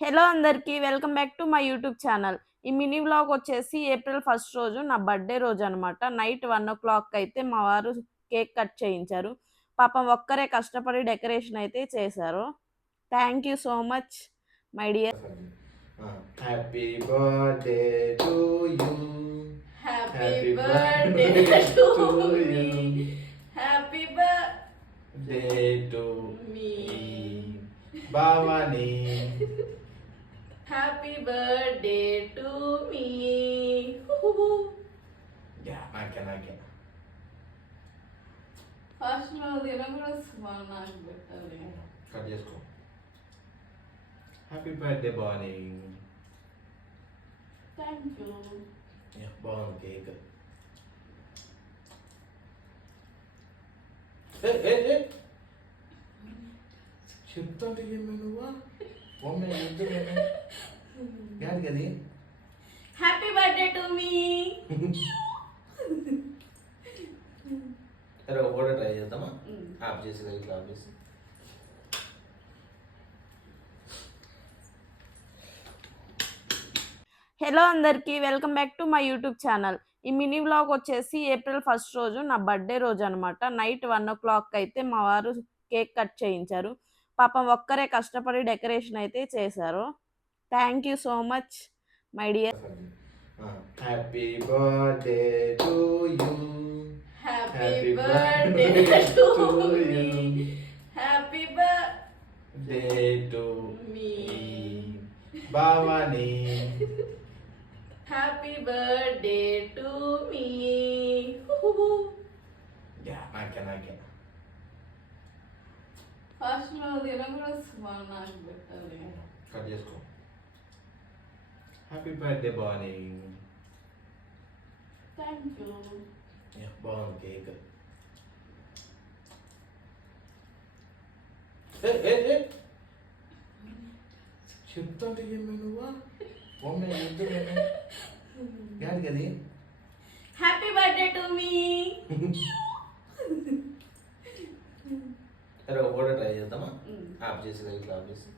హలో అందరికీ welcome back to my YouTube channel. ఈ mini vlog వచ్చేసి ఏప్రిల్ 1 రోజు నా బర్త్డే రోజు అనమాట. నైట్ 1 o'clock అయితే మా వారు కేక్ కట్ చేయించారు. పాపం ఒక్కరే కష్టపడి డెకరేషన్ అయితే చేశారు. Thank you so much my dear. Happy birthday to you. Happy birthday to me. Happy day to me. Bhavani. Happy birthday to me. నాకే ఫస్ట్ లో తిన కూడా నాకు పెట్టాలి. కట్ చేసుకో. Happy birthday Bhavani. Thank you. బాగుంది కేక్. చెప్తాంటే ఏమి నువ్వా మమ్మీ యాడికి అది హ్యాపీ బర్త్డే టు మీ. సరే ఒక ఫోటో ట్రై చేద్దామా? ఆఫ్ చేసి ఇట్లా ఆఫ్ చేసి హలో అందరికీ welcome back to my YouTube channel. ఈ మినీ వ్లాగ్ వచ్చేసి ఏప్రిల్ 1 రోజు నా బర్త్డే రోజు అనమాట. నైట్ 1 o'clock అయితే మా వారు కేక్ కట్ చేయించారు. పాపం ఒక్కరే కష్టపడి డెకరేషన్ అయితే చేశారు. Thank you so much my dear. Happy birthday to you. Happy birthday to me. Happy day to me. Bhavani. Happy birthday to me. నాకే ఫస్ట్ లో తిన కూడా నాకు పెట్టాలి. కట్ చేసుకో. Happy birthday Bhavani. Thank you. బాగుంది కేక్. చెప్తాంటే ఏమి నువ్వా మమ్మీ యాడికి అది హ్యాపీ బర్త్డే టు మీ. సరే ఒక ఫోటో ట్రై చేద్దామా? ఆఫ్ చేసి ఇట్లా ఆఫ్ చేసి